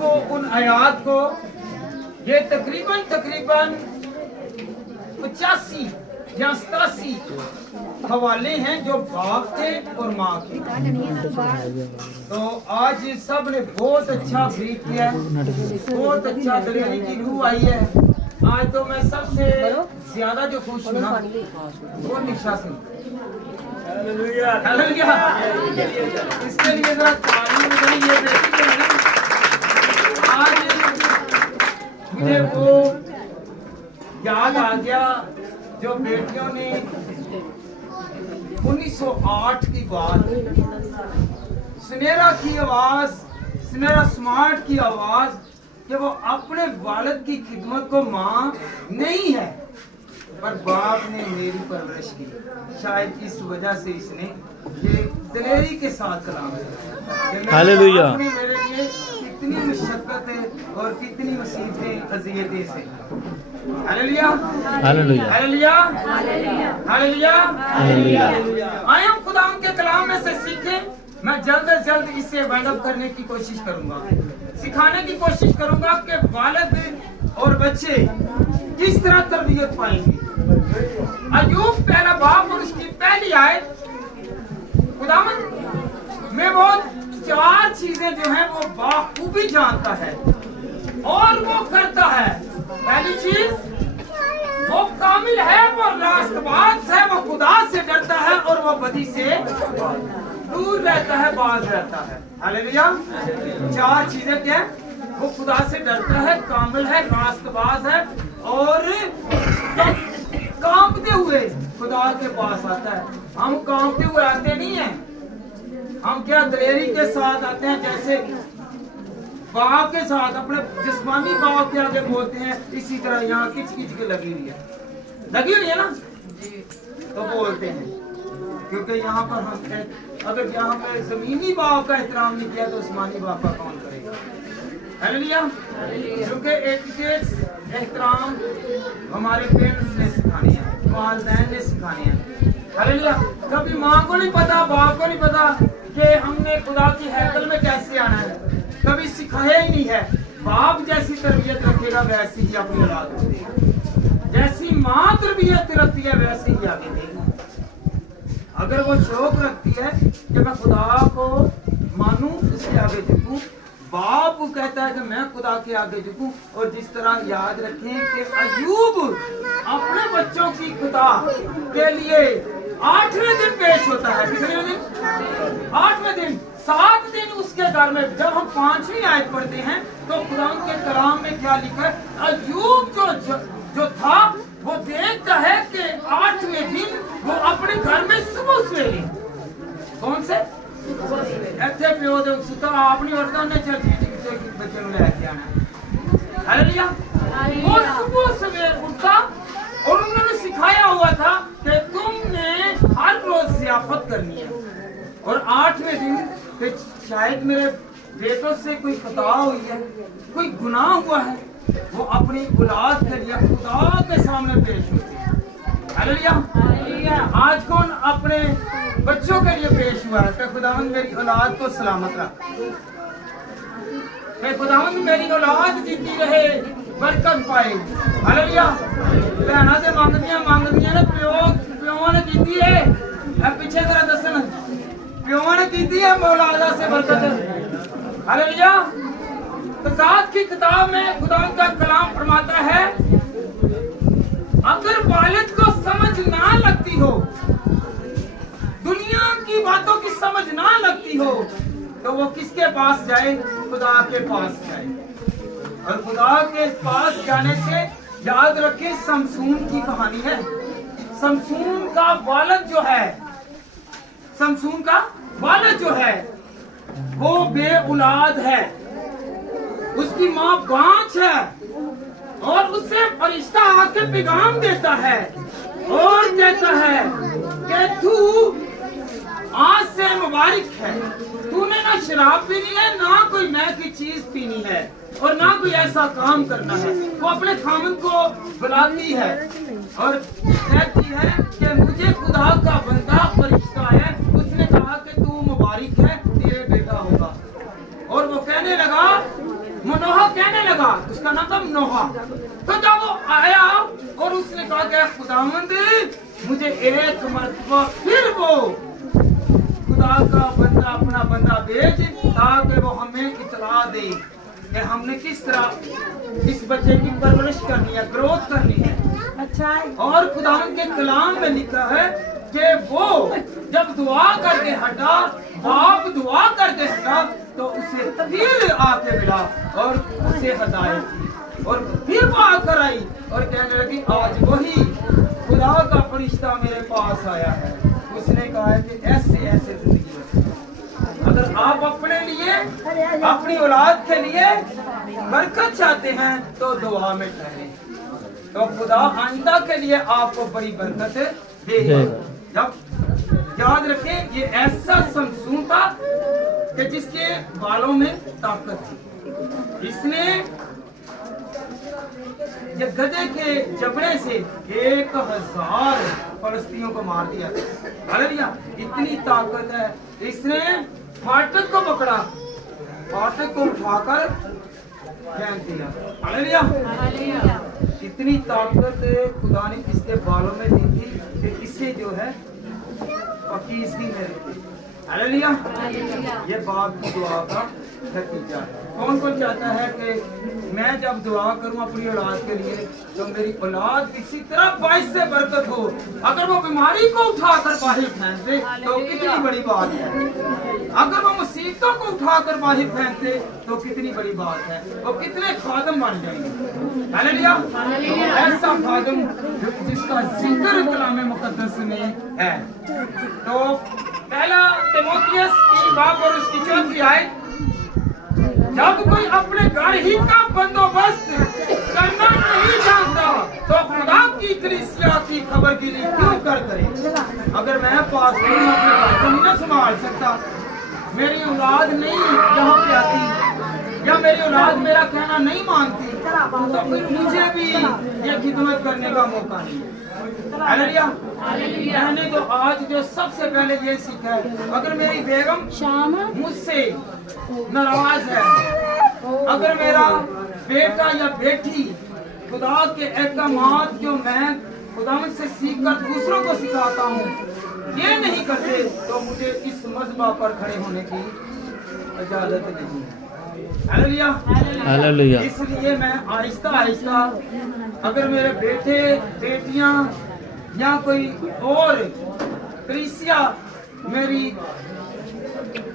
को, उन आयात को, ये तकरीबन 85 या 87 हवाले हैं जो बाप के और माँ के। तो आज सब ने बहुत अच्छा ब्रीफ किया है, बहुत अच्छा दलेरी की रूह आई है। आज तो मैं सबसे ज्यादा जो खुश हूँ ना वो निशा सिंह। हालेलुया। इसके लिए जरा तालीम दें, ये बेटी है ना। आज मुझे वो याद आ गया जो बेटियों ने 1908 की बात, सुनेरा की आवाज, सुनेरा स्मार्ट की आवाज कि वो अपने वालिद की खिदमत को मां नहीं है पर बाप ने मेरी परवरिश की। शायद इस वजह से इसने ये दलेरी के साथ कलाम किया। हालेलुया। आपने मेरे लिए कितनी मुशक्कतें और कितनी मुसीबतें अज़ियतें से। Hallelujah hallelujah hallelujah hallelujah hallelujah. आए हम खुदा के कलाम में से सीखें। मैं जल्द से जल्द इसे वाइंड अप करने की कोशिश करूंगा, सिखाने की कोशिश करूंगा कि वालिद और बच्चे किस तरह तरबियत पाएंगे। अय्यूब पहला बाप और उसकी पहली आयत, खुदावंद में वो 4 चीजें जो हैं वो बाखूबी जानता है और वो करता है। पहली चीज वो कामिल है, वो रास्तबाज है, वो खुदा से डरता है और वो बदी से दूर रहता है, बाज रहता है। हालेलुया। 4 चीजें क्या? वो खुदा से डरता है, कामिल है, रास्तबाज है और कांपते हुए खुदा के पास आता है। हम कांपते हुए आते नहीं हैं, हम क्या दलेरी के साथ आते हैं, जैसे बाप के साथ अपने जिस्मानी बाप के आगे बोलते हैं। इसी तरह यहाँ किच किच के लगी हुई है ना, तो बोलते हैं। क्योंकि यहाँ पर हम अगर यहाँ पे जमीनी बाप का एहतराम नहीं किया तो उस्मानी बाप का कौन करेगा। हालेलुया। क्योंकि एटिकेट्स एहतराम हमारे पेरेंट्स ने सिखानी है, वालिदैन ने सिखानी है। हालेलुया। कभी माँ को नहीं पता, बाप को नहीं पता कि हमने खुदा की हैकल में कैसे आना है, कभी सिखाया ही नहीं है। बाप जैसी तरबियत रखेगा वैसी ही अपनी औलाद को देगा, जैसी माँ तरबियत रखती है वैसी ही आगे देगी। अगर वो शौक रखती है कि मैं खुदा को मानूं, उसके आगे झुकूं, बाप कहता है कि मैं खुदा के आगे झुकूं। और जिस तरह याद रखें कि अय्यूब अपने बच्चों की खुदा के लिए 8वें दिन पेश होता है। कितने दिन? 8वें दिन। 7 दिन उसके घर में। जब हम 5वीं आयत पढ़ते हैं तो खुदा के कलाम में क्या लिखा है? अय्यूब जो था वो देखता है कि 8वें दिन वो अपने घर में सुबह सवेरे, कौन से ऐसे प्यो दे सुता आपनी औरतां ने चल बच्चे ਨੂੰ ਲੈ के आना। हालेलुया। वो सुबह सवेरे उठा और उन्होंने सिखाया हुआ था कि तुमने हर रोज ज़ियाफत करनी है। और 8वें दिन कि शायद मेरे बेटों से कोई खता हुई है, कोई गुनाह हुआ है, वो अपनी औलाद के लिए खुदा के सामने पेश होती है। हालेलुया। आज कौन अपने बच्चों के लिए पेश हुआ है कि खुदावंद मेरी औलाद को सलामत रख, कि खुदावंद मेरी औलाद जीती रहे, बरकत पाए। हालेलुया। भैना से मंगदियां ने प्यों ने कीती है, पीछे जरा दसन प्यों ने कीती है औलादा से बरकत। हालेलुया। तो साथ की किताब में खुदा का कलाम फरमाता है, अगर वालिद को समझ ना लगती हो, दुनिया की बातों की समझ ना लगती हो, तो वो किसके पास जाए? खुदा के पास जाए। और खुदा के पास जाने से याद रखें, समसून की कहानी है। समसून का वालिद जो है, समसून का वालिद जो है वो बे औलाद है, उसकी माँ बांझ है और उससे फरिश्ता आके पैगाम देता है और कहता है कि तू आज से मुबारक है, तूने ना शराब पीनी है, ना कोई नई की चीज पीनी है और ना कोई ऐसा काम करना है। वो अपने खामन को बुलाती है और कहती है कि मुझे खुदा का बंदा फरिश्ता है, उसने कहा कि तू मुबारक है, तेरे बेटा होगा। और वो कहने लगा मनोहा कहने लगा, उसका नाम था मनोहा। तो जब वो आया और उसने कहा कि खुदावंद मुझे एक मरतबा फिर वो खुदा का बंदा अपना बंदा भेज ताकि वो हमें इतला दे कि हमने किस तरह इस बच्चे की परवरिश करनी है, ग्रोथ करनी है। अच्छा और खुदावंद के कलाम में लिखा है कि वो जब दुआ करके हटा, बाप दुआ करके हटा, तो उसे फिर आके मिला और उसे हदायत की और फिर वो आकर आई और कहने लगी आज वही खुदा का फरिश्ता मेरे पास आया है। उसने कहा है कि ऐसे ऐसे जिंदगी बसो। अगर आप अपने लिए, अपनी औलाद के लिए बरकत चाहते हैं तो दुआ में ठहरे, तो खुदा आइंदा के लिए आपको बड़ी बरकत देगा। जब याद रखें ये ऐसा समसून था कि जिसके बालों में ताकत थी। इसने ये गधे के जबड़े से 1000 फलस्तीनियों को मार दिया। हालेलुया, इतनी ताकत है। इसने फाटक को पकड़ा, फाटक को उठाकर फेंक दिया। हालेलुया, इतनी ताकत खुदा ने इसके बालों में दी थी कि इससे जो है पकीज़गी में रहती। हालेलुया, ये बाप की दुआ का नतीजा है। कौन कौन चाहता है कि मैं जब दुआ करूं अपनी औलाद के लिए तो मेरी औलाद किसी तरह बाइस से बरकत हो। अगर वो बीमारी को उठाकर बाहर फेंक दे तो कितनी बड़ी बात है। अगर वो मुसीबतों को उठाकर बाहर फेंक दे तो कितनी बड़ी बात है। वो कितने खादम बन जाएंगे। हालेलुया, ऐसा खादम जिसका जिक्र कलाम मुकद्दस में है। तो पहला तीमुथियुस 3 बाब और उसकी 4 आयत, जब कोई अपने घर ही का बंदोबस्त करना नहीं जानता तो खुदा की कलीसिया की खबरगिरी क्यों करे। अगर मैं पास्टर हूं, अपने घर को नहीं ना संभाल सकता, मेरी औलाद नहीं यहाँ पे आती या मेरी औलाद मेरा कहना नहीं मानती तो फिर मुझे भी ये खिदमत करने का मौका नहीं है। हालेलुया, मैंने तो आज जो सबसे पहले ये सीखा है, अगर मेरी बेगम मुझसे नाराज है, अगर मेरा बेटा या बेटी खुदा के अहकामात जो मैं खुदावंद से सीखकर दूसरों को सिखाता हूँ ये नहीं करते तो मुझे इस मज़बा पर खड़े होने की इजाजत नहीं है। Hallelujah, hallelujah. इसलिए मैं आहिस्ता आहिस्ता अगर मेरे बेटे बेटियां या कोई और कलीसिया मेरी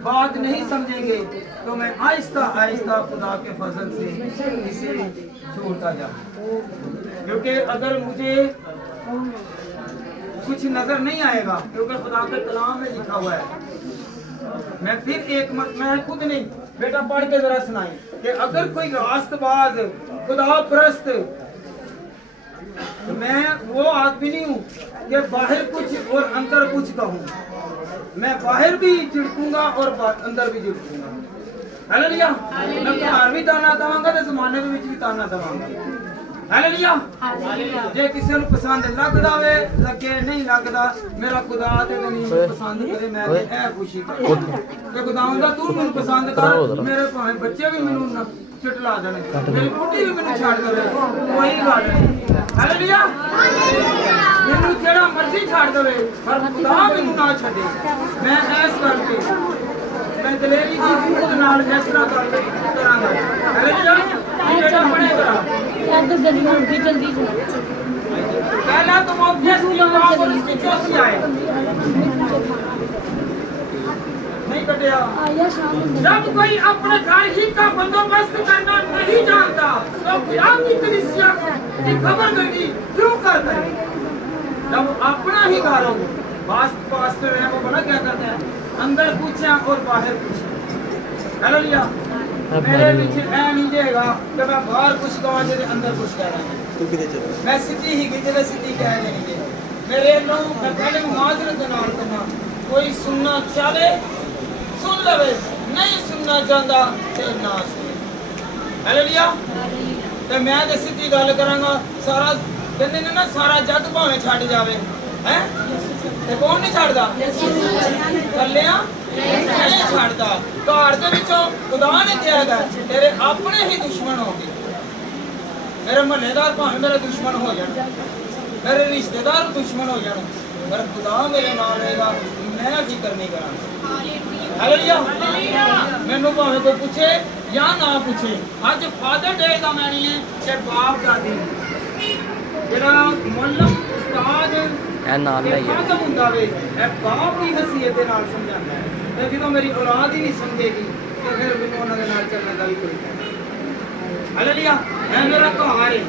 बात नहीं समझेंगे तो मैं आहिस्ता आहिस्ता खुदा के फजल से इसे छोड़ता जाऊं। क्योंकि अगर मुझे कुछ नजर नहीं आएगा, क्योंकि खुदा के कलाम में लिखा हुआ है, मैं फिर मैं खुद नहीं, बेटा पढ़ के जरा सुनाई कि अगर कोई रास्तबाज खुदा परस्त, तो मैं वो आदमी नहीं हूँ कि बाहर कुछ और अंदर कुछ कहूँ। मैं बाहर भी झिड़कूंगा और अंदर भी झिड़कूंगा। हालेलुया, मैं घर भी ताना देवांगा तो जमाने के विच भी ताना देवांगा। हालेलुया, जे किसी को पसंद लगदा वे लगे नहीं लगदा, मेरा खुदा ते नहीं पसंद करे, मैं ते ए खुशी करदा ते खुदावंदा तू मैनू पसंद कर, मेरे भाਵੇਂ बच्चे भी मैनू चटला देने, मेरी बुढ़ी भी मैनू छाड़ देवे, कोई गल नहीं। हालेलुया, मैनू जेड़ा मर्जी छाड़ देवे पर खुदा मैनू ना छड्डे। मैं इस करके मैं दलेरी दी खुद नाल फैसला करांगा। हालेलुया, जेड़ा पड़ेगा जल्दी पहला तो नहीं कटिया। जब कोई अपने घर ही का बंदोबस्त करना नहीं जानता तो खुदा की कलीसिया की खबरगिरी क्यों करता है। जब अपना ही घर हो, पास्टर है वो बड़ा क्या करते हैं, अंदर पूछे और बाहर पूछे। हालेलुया, मेरे पीछे ऐ नहीं जाएगा कि मैं बाहर कुछ कहूँ जब अंदर कुछ कह रहा हूँ। मैं सीधी ही गिजले सीधी कह देंगे मेरे लोग। मैं पहले मुआजरत नाल करना, कोई सुनना चाहे सुन लवे, नहीं सुनना चाहता तो ना सुने। हालेलुया, ते मैं ते सीधी गल करांगा। सारा कहते ने ना सारा जग भावें छड्ड जावे है ते कौन नहीं छड्डदा, कल्लियां نہیں چھڑدا گھر دے وچوں خدا نے کہا ہے تیرے اپنے ہی دشمن ہو گئے میرے محلے دار بھاویں میرے دشمن ہو جان میرے رشتے دار دشمن ہو جان پر خدا میرے نال رہے گا میں فکر نہیں کراں ہاللویا مینوں بھاویں کوئی پوچھے یا نہ پوچھے اج فادر ڈے دا معنی ہے کہ باپ دادی جڑا معلم استاد اے نال لے ختم ہوندا وے اے باپ دی حیثیت دے نال سمجھاندا ہے تے جدوں میری اولاد ہی نہیں سمجھے گی تے پھر مینوں انہاں دے نال چلنے دا بھی کوئی فائدہ نہیں ہاللویا اے میرا گھر ہے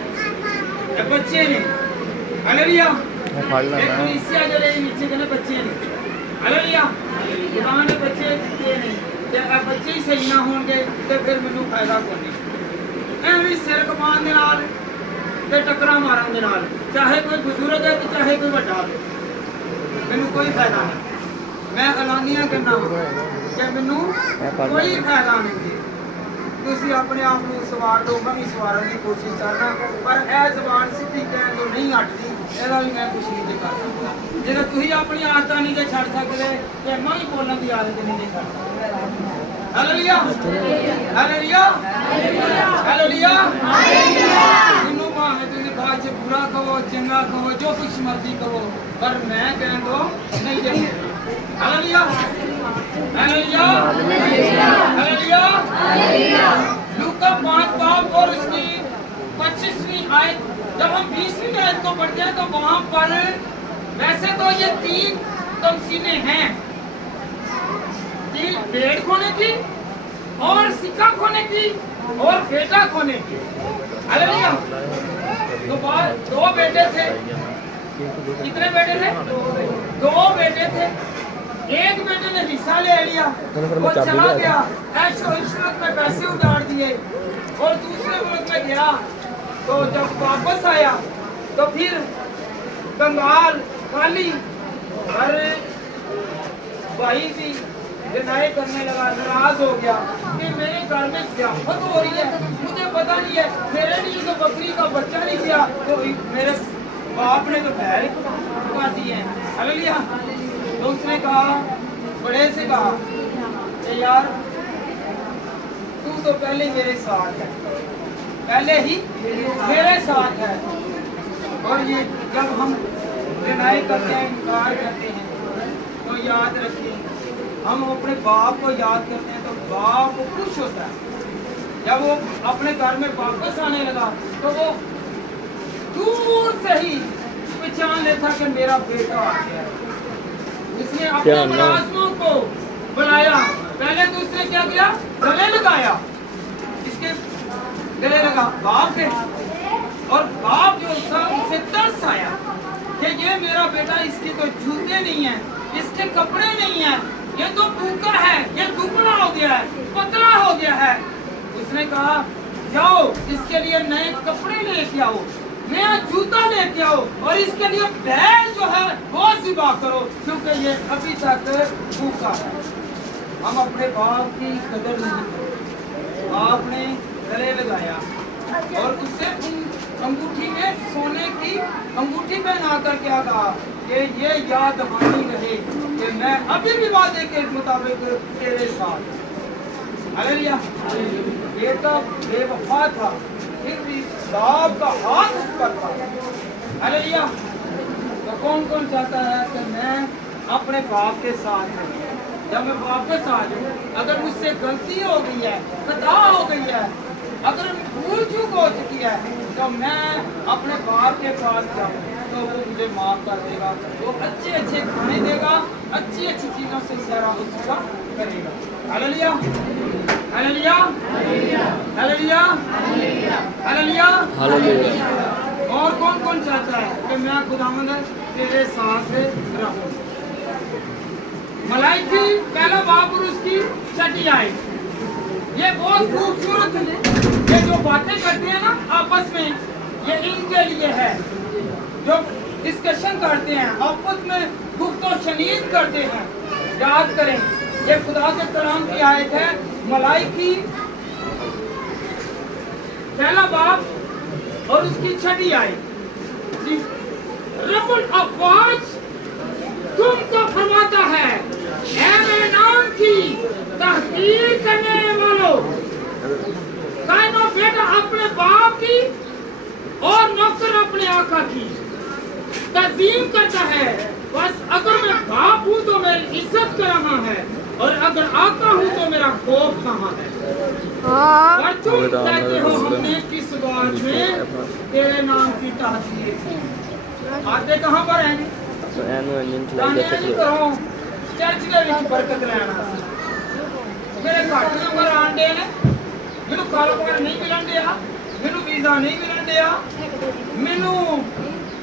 اے بچے نے ہاللویا کلیسیا جڑے نیچے دے بچے نے ہاللویا خدا نے بچے دیتے نہیں تے اے بچے ہی صحیح نہ ہون گے تے پھر مینوں فائدہ کوئی نہیں ایویں سر کمان دے نال تے ٹکرا مارن دے نال چاہے کوئی بزرگ ہے تے چاہے کوئی بڑا ہے مینوں کوئی فائدہ نہیں میں اعلانیہ کرنا کہ مینوں کوئی فائدہ نہیں تسی اپنے آپ کو سوار دو میں سوارن کی کوشش کرنا پر اے زبان سیدھی کہن تو نہیں ہٹدی ਇਹਦਾ ਵੀ ਮੈਂ ਕੁਝ ਨਹੀਂ ਕਰ ਸਕਦਾ ਜਿਹੜਾ ਤੁਸੀਂ ਆਪਣੀ ਆਦਤਾਂ ਨਹੀਂ ਤੇ ਛੱਡ ਸਕਦੇ ਤੇ ਮੈਂ ਹੀ ਬੋਲਣ ਦੀ ਆਦਤ ਨਹੀਂ ਛੱਡ ਸਕਦਾ ਹਾਲੇਲੂਇਆ ਹਾਲੇਲੂਇਆ ਹਾਲੇਲੂਇਆ ਮੈਨੂੰ ਭਾਵੇਂ ਤੁਸੀਂ ਬਾਅਦ ਚ ਬੁਰਾ ਕਹੋ ਚੰਗਾ ਕਹੋ ਜੋ ਕੁਝ ਮਰਜ਼ੀ ਕਹੋ ਪਰ ਮੈਂ ਕਹਿਣ ਤੋਂ ਨਹੀਂ ਜਾਂਦੇ ਹਾਲੇਲੂਇਆ हालेलुया हालेलुया हालेलुया लूका 5 बाब और उसकी 25वीं आयत जब हम 20वीं आयत को पढ़ते हैं तो वहां पर वैसे तो ये 3 तमसीलें हैं 3 भेड़ खोने की और सिक्का खोने की और बेटा खोने की हालेलुया तो बाद 2 बेटे थे कितने बेटे थे 2 बेटे थे एक बेटे ने हिस्सा ले लिया वो चला गया ऐशो इशरत में पैसे उधार दिए और दूसरे मुल्क में गया तो जब वापस आया तो फिर कंगाल खाली हर भाई भी डिनाई करने लगा नाराज हो गया कि मेरे घर में ज़ियाफत हो रही है मुझे पता नहीं है मेरे लिए तो बकरी का बच्चा नहीं किया तो मेरे बाप ने तो बैल पका दी है हालेलुया तो उसने कहा बड़े से कहा कि यार तू तो पहले मेरे साथ है पहले ही मेरे साथ है और ये जब हम डिनाई करते हैं इनकार करते हैं तो याद रखें हम अपने बाप को याद करते हैं तो बाप खुश होता है जब वो अपने घर में वापस आने लगा तो वो दूर से ही पहचान लेता कि मेरा बेटा आ गया है उसने अपने मुलाजमों को बुलाया पहले तो उसने क्या किया गले लगाया इसके गले लगा बाप के और बाप जो था उसे तरस आया कि ये मेरा बेटा इसके तो जूते नहीं है इसके कपड़े नहीं है ये तो भूखा है ये दुबला हो गया है पतला हो गया है उसने कहा जाओ इसके लिए नए कपड़े लेके आओ नया जूता लेके आओ और इसके लिए बैल जो है वो सिवा करो क्योंकि ये अभी तक भूखा है हम अपने बाप की कदर नहीं करते आपने गले लगाया और उससे अंगूठी में सोने की अंगूठी पहना कर क्या कहा कि ये याद दहानी रहे कि मैं अभी भी वादे के मुताबिक तेरे साथ हालेलुया बेटा बेवफा था फिर भी बाप का हाथ उस पर था हालेलुया तो कौन कौन चाहता है कि मैं अपने बाप के साथ रहूं जब मैं वापस आ जाऊं अगर मुझसे गलती हो गई है खता हो गई है अगर भूल चूक हो चुकी है तो मैं अपने बाप के पास जाऊं तो वो मुझे माफ कर देगा वो अच्छे अच्छे खाने देगा अच्छी अच्छी चीजों से सारा उसका करेगा hallelujah hallelujah hallelujah hallelujah hallelujah और कौन कौन चाहता है कि मैं खुदावंद तेरे साथ रहूं मलाइकी पहला बाप और उसकी छठी आयत ये बहुत खूबसूरत है ये जो बातें करते हैं ना आपस में ये इनके लिए है जो डिस्कशन करते हैं आपस में गुफ्तो शनीद करते हैं याद करें ये खुदा के कलाम की आयत है मलाइकी पहला बाप और उसकी छठी आयत रब्बुल अफ़वाज तुमको फरमाता है ऐ मेरे नाम की तहकीर करने वालों, कायनो बेटा अपने बाप की और नौकर अपने आका की तज़ीम करता है। बस अगर मैं बाप हूँ तो मेरी इज्जत कहाँ है, और अगर आका हूँ तो मेरा खौफ कहाँ है। और तुम कहते हो हमने किस बात में तेरे नाम की तहकीर की। आते कहाँ पर हैं? करो चर्च के विच बरकत लेना। मेरे घट नंबर आंदे ने, मैनू कारोबार नहीं मिलन दिया, मैनू वीजा नहीं मिलन दिया, मैनू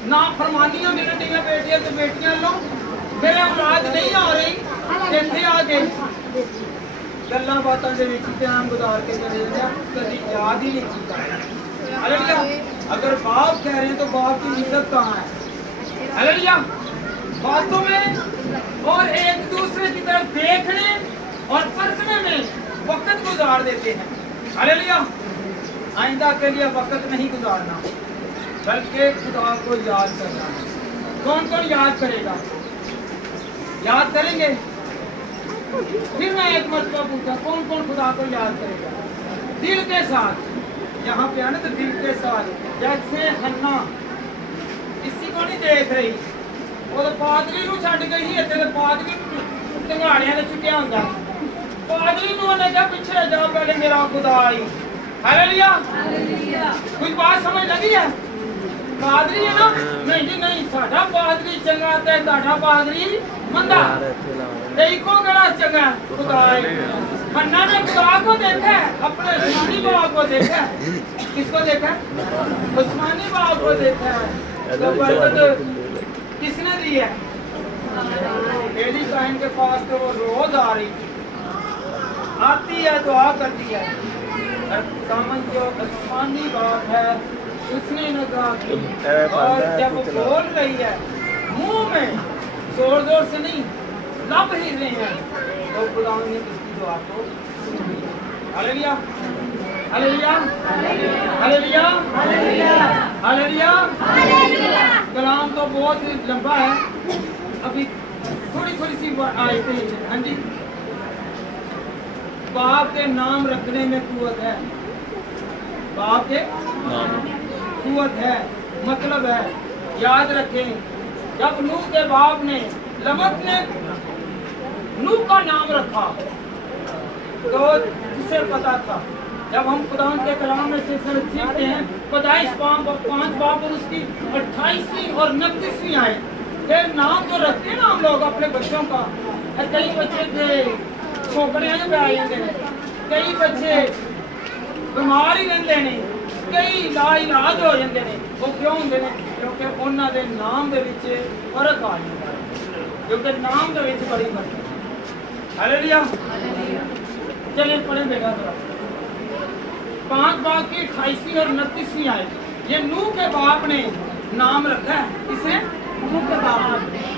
ना फरमानियां मिलन दिया बेटियां ते बेटियां लो, मेरे औलाद नहीं आ रही, इत्थे आ गई गल्लां बातां दे विच टाइम गुजार के चले जा, कभी याद ही नहीं कीता। हालेलुया। अगर बाप कह रहे हैं तो बाप की इज्जत कहाँ है? हालेलुया। बातों में और एक दूसरे की तरफ देखने और परखने में वक्त गुजार देते हैं। हालेलुया। आइंदा के लिए वक्त नहीं गुजारना, बल्कि खुदा को याद करना। कौन कौन याद करेगा? याद करेंगे? फिर मैं एक मरतबा पूछा, कौन कौन खुदा को याद करेगा? दिल के साथ। यहाँ पे आना तो दिल के साथ। जैसे हन्ना किसी को नहीं देख रही, वो तो पादरी नूं छड्ड गई ही, इत्थे ते पादरी ढंगाड़ियां ने चुक्या हुंदा, पादरी नूं उन्हें कहा पिछे जा, पहले मेरा खुदा आई। हालेलुया। कुछ बात समझ लगी है? पादरी है ना? नहीं जी नहीं, साडा पादरी चंगा ते ताडा पादरी मंदा, तेरी को गड़ा चंगा खुदा है। हन्ना ने खुदा को देखा है, अपने उस्मानी बाप को देखा है। किसको देखा है? उस्मानी बाप को देखा है। तो बरकत किसने दी है? एली काहिन के पास तो वो रोज आ रही थी, आती है दुआ करती है, दामन जो आसमानी बाप है उसने नगा की, और जब बोल रही है मुंह में जोर जोर से नहीं, लब ही रहे हैं, तो खुदा ने उसकी दुआ को सुन लिया। Hallelujah, hallelujah, hallelujah, hallelujah. कलाम तो बहुत लंबा है, अभी थोड़ी थोड़ी सी आयतें हैं। हाँ जी। बाप के नाम रखने में कुव्वत है, बाप के कुव्वत है, मतलब है। याद रखें, जब नूह के बाप ने लमत ने नूह का नाम रखा तो उसे पता था। जब हम खुदा के कलाम में से सीखते हैं, पैदाइश 5 बाप और उसकी 28वीं और 29वीं आए, ये नाम जो रखते हैं ना हम लोग अपने बच्चों का, कई बच्चे थे छोकड़ियां जो पै जाते हैं, कई बच्चे बीमार ही रहते हैं, कई लाइलाज हो जाते हैं। वो क्यों होंगे ने? क्योंकि उन्होंने दे नाम दे विच फर्क आ जाता है, क्योंकि नाम दे विच बड़ी फर्क है। हालेलुया। चलिए पढ़े बेटा जरा। 5 बाप की 28वीं और 29वीं आए, ये नूह के बाप ने नाम रखा है। किसे? नूह के बाप ने।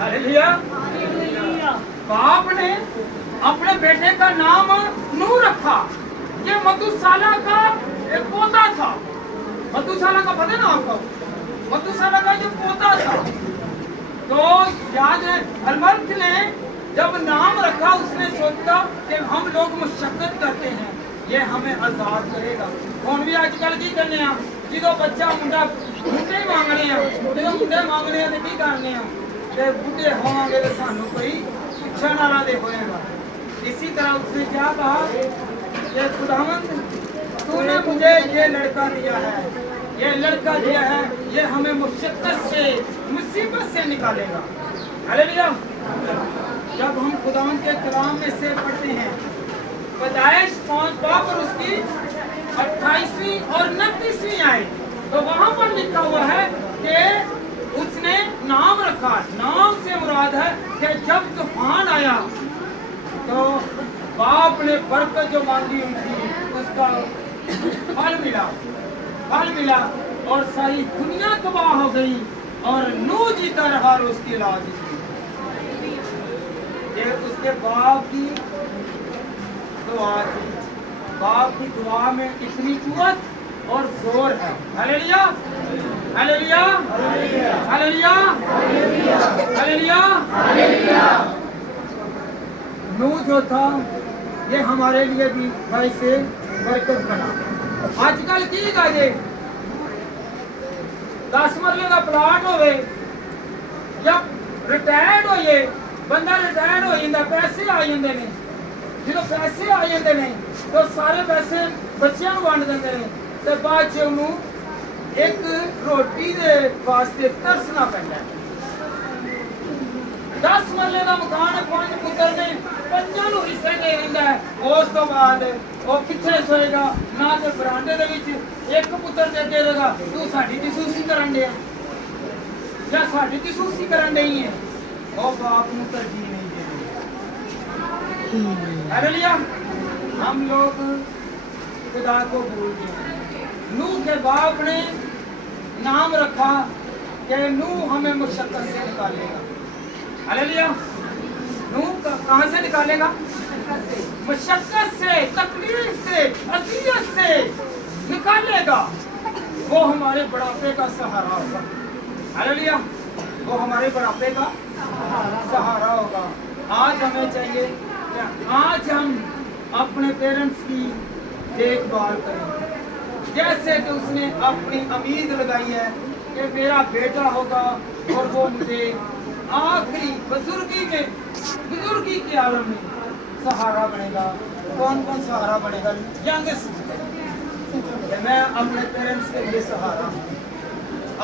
हालेलुया। बाप ने अपने बेटे का नाम नूह रखा। ये मधुशाला का एक पोता था। मधुशाला का पता ना आपको? मधुशाला का जो पोता था, तो याद है अलमल्क ने जब नाम रखा, उसने सोचा कि हम लोग मुशक्कत करते हैं, ये हमें आजाद करेगा। कौन भी आजकल की करने हैं, जो बच्चा मुंडा मुंडे ही मांगने हैं, जो मुंडे मांगने हैं तो की करने हैं, ते बुढ़े होंगे तो सानू कोई पिछा ना दे होएगा। इसी तरह उसने क्या कहा कि खुदावंद तूने मुझे ये लड़का दिया है, ये लड़का दिया है, ये हमें मुशक्कत से मुसीबत से निकालेगा। हालेलुया। जब हम खुदावंद के कलाम में से पढ़ते हैं, पैदाइश 5 बाप और उसकी 28वीं और 29वीं आए, तो वहां पर लिखा हुआ है कि उसने नाम रखा। नाम से मुराद है कि जब तूफान आया तो बाप ने बरकत जो मांगी हुई थी उसका फल मिला, फल मिला, और सारी दुनिया तबाह हो गई और नूह जीता रहा और उसकी औलाद जीती। ये उसके बाप की दुआ थी। बाप की दुआ में इतनी कुव्वत और जोर है। Hallelujah, hallelujah, hallelujah, hallelujah. नूह जो था ये हमारे लिए भी वैसे बरकत बना। आजकल की गाजे 10 मरले का प्लाट होवे या रिटायर्ड होइए, बंदा रिटायर्ड हो जाता, पैसे आ जाते हैं। जो पैसे आ जाते हैं तो सारे पैसे बच्चों को वंड देते हैं, तो बाद च उन्होंने एक रोटी के वास्ते तरसना पैंदा है। 10 मरले का मकान है, 5 पुत्र ने, 5 हिस्से दे दिंदा है। उस तो बाद वो किथे सोएगा ना, तो बरांडे दे विच एक पुत्र दे देगा, तू साडी जसूसी करन दे या साडी जसूसी करन दई है। ओ बाप नूं तरजीह नहीं दे। हालेलुया। हम लोग खुदा को भूल गए। नूह के बाप ने नाम रखा कि नूह हमें मुशक्कत से निकालेगा। हालेलुया। नूह कहाँ से निकालेगा? मुशक्कत से, तकलीफ से, अज़ियत से निकालेगा। वो हमारे बुढ़ापे का सहारा होगा। हालेलुया। वो हमारे बुढ़ापे का सहारा होगा। आज हमें चाहिए कि आज हम अपने पेरेंट्स की देखभाल करें, जैसे कि उसने अपनी उम्मीद लगाई है कि मेरा बेटा होगा और वो मुझे आखिरी बुजुर्गी के आलम में सहारा बनेगा। कौन कौन सहारा बनेगा? यंगेस्ट। मैं अपने पेरेंट्स के लिए सहारा हूँ।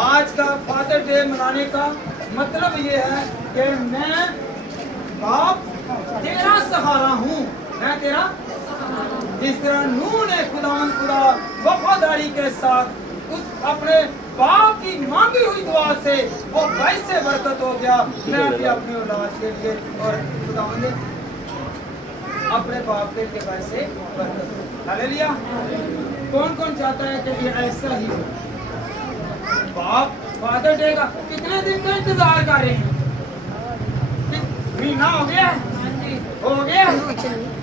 आज का फादर डे मनाने का मतलब ये है कि मैं बाप तेरा सहारा हूँ, मैं तेरा। जिस तरह नूह ने खुदा वफादारी के साथ उस अपने बाप की मांगी हुई दुआ से वो वैसे बरकत हो गया, मैं भी अपनी औलाद के लिए और खुदा अपने बाप के लिए वैसे बरकत हो। हालेलुया। कौन कौन चाहता है कि ये ऐसा ही हो? बाप फादर डे का कितने दिन का इंतजार कर रहे हैं? महीना हो गया, हो गया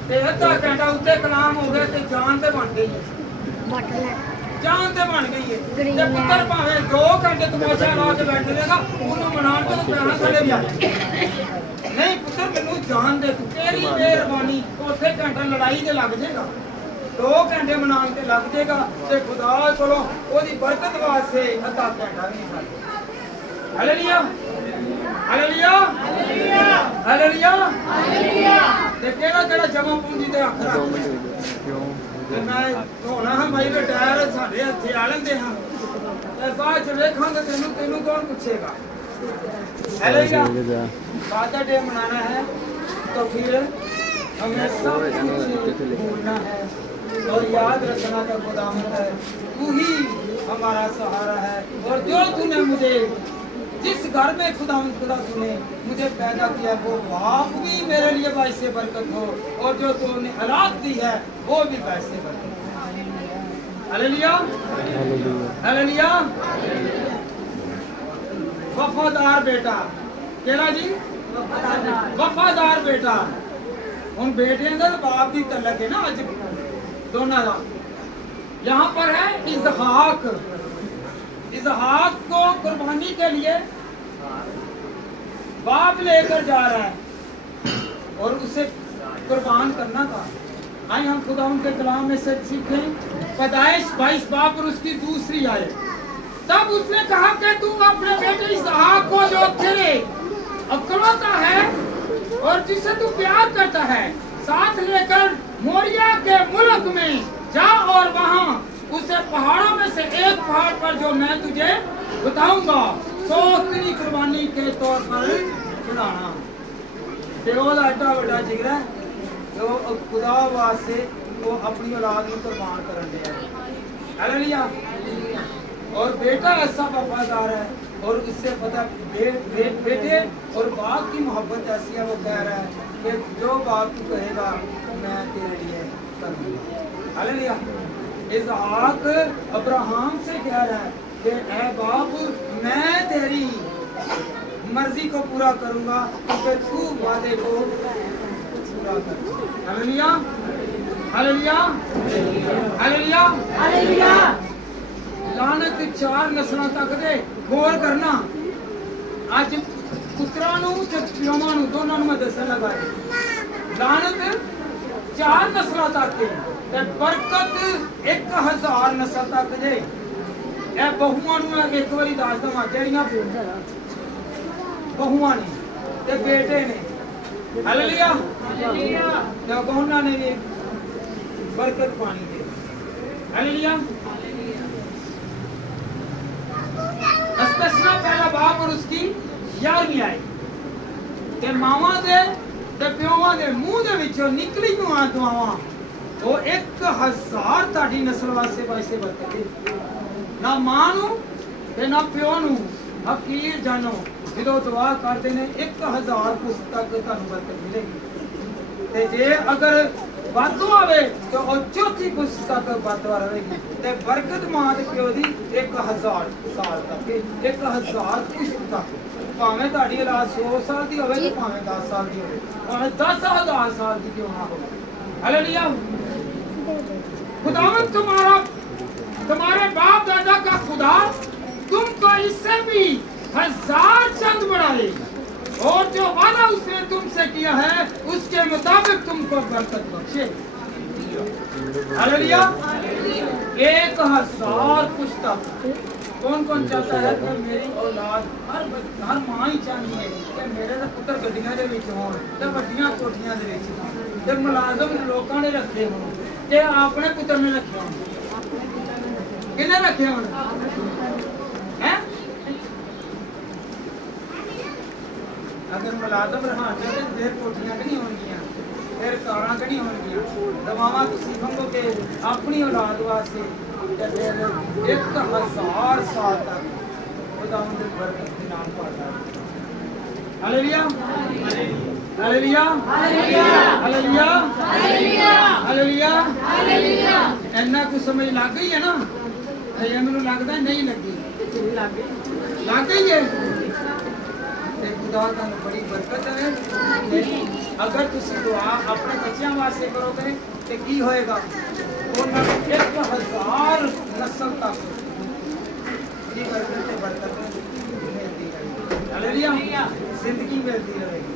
ते अद्धा घंटा उत्ते कलाम हो गया ते जान ते बन गई है, जान ते बन गई है। ते पुत्र भावे 2 घंटे तमाशा ला के बैठ जाएगा, उन्होंने मनान तो पैना खड़े भी आ नहीं पुत्र मैनू जान दे, तू तेरी मेहरबानी। उथे घंटा लड़ाई ते लग जाएगा, 2 घंटे मनान ते लग जाएगा ते खुदा चलो ओदी बरकत वास्ते अद्धा घंटा भी नहीं लगदा। Hallelujah, hallelujah, hallelujah, hallelujah. ते केड़ा जमा पूंजी ते हक रख ते मैं होना हां भाई रिटायर साडे हत्थे आ लेंदे हां ते बाद च वेखांगे तेनू कौन पूछेगा। हालेलुया। फादर डे मनाना है तो फिर हमें सब कुछ भूलना है और याद रखना का खुदावंद है, तू ही हमारा सहारा है। और जो तूने मुझे जिस घर में खुदा तूने मुझे पैदा किया वो बाप भी मेरे लिए वैसे बरकत हो, और जो तूने औलाद दी है वो भी वैसे बरकत हो। Hallelujah, hallelujah. वफादार बेटा, केड़ा जी? वफादार बेटा। उन बेटियों का बाप भी तलक है ना आज दोनों का। यहाँ पर है इसहाक। इसहाक को कुर्बानी के लिए बाप लेकर जा रहा है और उसे कुर्बान करना था। आइए हम खुदा उनके कलाम में से सीखें। पैदाइश 22 बाप और उसकी दूसरी आयत। तब उसने कहा कि तू अपने बेटे इसहाक को जो तेरे अकलौता है और जिसे तू प्यार करता है साथ लेकर मोरिया के मुल्क में जा और वहाँ उसे पहाड़ों में से एक पहाड़ पर जो मैं तुझे बताऊंगा सो तेरी कुर्बानी के तौर पर चढ़ाना। एडा बड़ा जिगरा जो खुदा वास्ते वो अपनी औलाद को कुर्बान करन दिया। हालेलुया। और बेटा ऐसा वफादार है और उससे पता बेटे और बाप की मोहब्बत ऐसी है, वो कह रहा है कि जो बाप तू कहेगा मैं तेरे लिए करूंगा। हालेलुया। इसहाक अब्राहम से कह रहा है कि ऐ बाप मैं तेरी मर्जी को पूरा करूंगा क्योंकि तू वादे को पूरा कर। Hallelujah hallelujah hallelujah hallelujah. लानत 4 नस्लों तक दे गौर करना। आज पुत्रां नूं ते पिओवां नूं दोनां नूं मैं दसन लगा लानत 4 नस्लों तक ते बरकत 1000 नस्ल तक जे। ਇਹ ਬਹੂਆਂ ਨੂੰ ਮੈਂ ਇੱਕ ਵਾਰੀ ਦੱਸ ਦਵਾਂ ਜਿਹੜੀਆਂ ਬਹੂਆਂ ਨੇ ਤੇ ਬੇਟੇ ਨੇ ਹਾਲੇਲੂਇਆ ਹਾਲੇਲੂਇਆ ਤੇ ਉਹਨਾਂ ਨੇ ਵੀ ਬਰਕਤ ਪਾਣੀ ਦੇ ਹਾਲੇਲੂਇਆ। ਅਸਤਸਨਾ ਪਹਿਲਾ ਬਾਪ और उसकी 11ਵੀਂ ਆਇਤ ਤੇ ਮਾਵਾਂ ਦੇ ਤੇ ਪਿਓਵਾਂ ਦੇ ਮੂੰਹ ਦੇ ਵਿੱਚੋਂ ਨਿਕਲੀ ਦੁਆਵਾਂ ਉਹ 1000 ਤੁਹਾਡੀ ਨਸਲ ਵਾਸਤੇ ਵਾਸਤੇ ਵਰਤਦੇ। ਨਾ ਮਾਂ ਨੂੰ ਤੇ ਨਾ ਪਿਓ ਨੂੰ ਹਕੀਰ ਜਾਣੋ ਜਦੋਂ ਦੁਆ ਕਰਦੇ ਨੇ 1000 ਪੁਸਤਕ ਤੁਹਾਨੂੰ ਬਰਕਤ ਮਿਲੇਗੀ ਤੇ ਜੇ ਅਗਰ ਵਾਧੂ ਆਵੇ ਤਾਂ ਉਹ ਚੌਥੀ ਪੁਸਤਕ ਵਾਧੂ ਰਹੇਗੀ ਤੇ ਬਰਕਤ ਮਾਂ ਤੇ ਪਿਓ ਦੀ 1000 ਸਾਲ ਤੱਕ 1000 ਪੁਸਤਕ ਭਾਵੇਂ ਤੁਹਾਡੀ ਔਲਾਦ 100 ਸਾਲ ਦੀ ਹੋਵੇ ਤੇ ਭਾਵੇਂ 10 ਸਾਲ ਦੀ ਹੋਵੇ ਭਾਵੇਂ 10000 ਸਾਲ ਦੀ ਕਿਉਂ ਨਾ ਹੋਵੇ। हालेलुया। खुदावंद तुम्हारे बाप दादा का खुदा तुमको इससे भी 1000 चंद बढ़ाए और जो वादा उसने तुमसे किया है उसके मुताबिक तुमको बरकत बख्शे। हालेलुया। 1000 पुस्तक कौन कौन चाहता है कि मेरी औलाद हर मां ही चाहती है कि मेरे पुत्र गड्डियां दे विच होण ते वड्डियां कोठियां दे विच ते मुलाजम लोकां ने रखे होण ते अपने पुत्र ने रखे होण। किने रखे होण हैं? अगर मुलाजम रहा ते फिर कोठियां नहीं होणगियां फिर कारां नहीं होणगियां दवावां तुसीं मंगोगे अपनी औलाद वास्ते ते फिर 1000 साल तक खुदावंद दी बरकत दे नाम पाता। Hallelujah hallelujah hallelujah hallelujah hallelujah hallelujah. इन्ना कुछ समझ लग गई है ना? ये मैनूं लगदा नहीं लगी लग गई है ते खुदा तुहानूं बड़ी बरकत है। अगर तुसीं दुआ अपने बच्चों वास्ते करोगे तो की होएगा? उन्हां नूं 1000 नस्ल तक दी बरकत ते बरकत मिलती रहेगी। हालेलुया। जिंदगी मिलती रहेगी।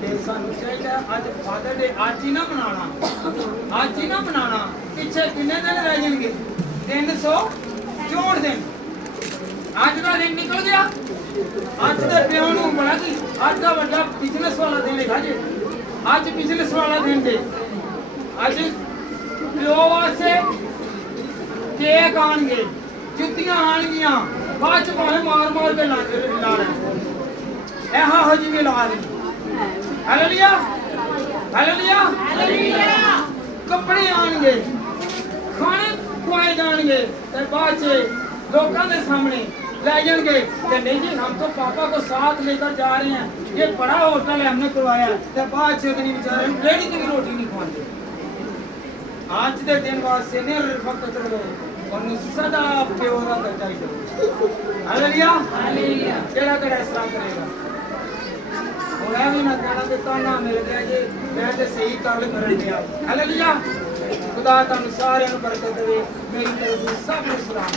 ते सानूं चाहिए अज फादर डे अज ही ना मनाना अज ही ना मनाना पिछे किन्ने दिन रह जाएंगे 364 दिन। अज का दिन निकल गया। अज के प्यो नूं बड़ा कि अज का बड़ा बिजनेस वाला दिन है जी। अज बिजनेस वाला दिन है। अज प्यो वास्ते केक आएंगे जुत्तियां आएंगियां बाद च भावें मार मार के ला ऐहा हो जी भी ला रहे। Hallelujah hallelujah hallelujah. कपड़े आएंगे खाने खुआए जाएंगे ते बाद च लोगों के सामने ले जाएंगे कि नहीं जी हम तो पापा को साथ लेकर जा रहे हैं ये बड़ा होटल है हमने करवाया तो बाद च नहीं बेचारे रेडी की भी रोटी नहीं खवाते। आज के दिन वास्ते ने वक्त चलो और सदा प्यो का दर्जा ही दो। Hallelujah hallelujah. केड़ा केड़ा इस तरह करेगा और ऐ भी ना कहना कि ताना मिल गया जी मैं तो सही गल कर गया। हालेलुया। खुदा तुहानूं सारिआं नूं बरकत देवे। मेरी तरफ सब नूं सलाम।